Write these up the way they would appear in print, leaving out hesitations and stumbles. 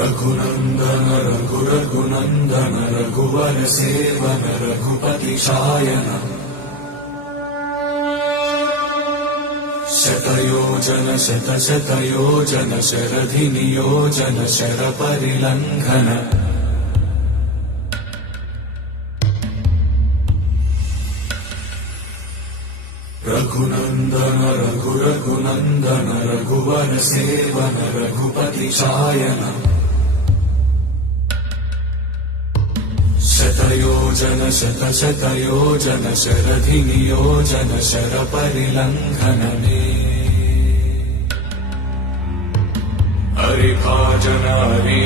रघुनन्दन रघुनन्दन रघुवर seven Raghupati Shayan शतयोजन शतशतयोजन शरधि नियोजन शरपरिलङ्घन रघुनन्दन रघुनन्दन रघुवर seven Raghupati Shayan शतयोजन शतशतयोजन शरधि नियोजन शरपरिलङ्घन हरिभाजन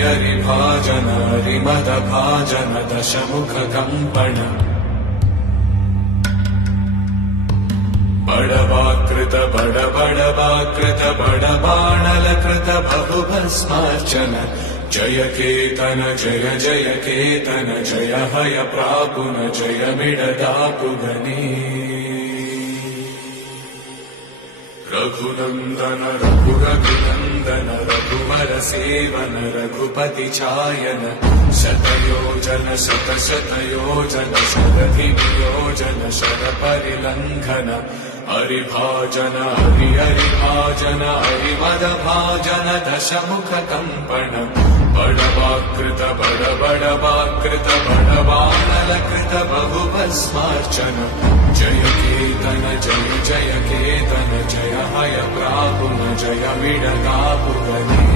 हरिभाजन हरिमदभाजन दशमुख कंपन बड़वाकृत बड़वाकृत बड़बाणलकृत बहुभस्मार्चन जय केतन जय जय केतन जय हय प्रापुन जय मिडदापुगनी रघुनन्दन रघुनन्दन रघुवर सेवन रघुपति चायन शतयोजन शतशतयोजन शरधि नियोजन शरपरिलङ्घन हरिभाजन हरिभाजन हरिमदभाजन दशमुख कंपन बड़वाकृत बड़वाकृत बड़बाणलकृत बहुभस्मार्चन जय केतन जय जय केतन जय हय प्रापुन जय मिडदापुगनी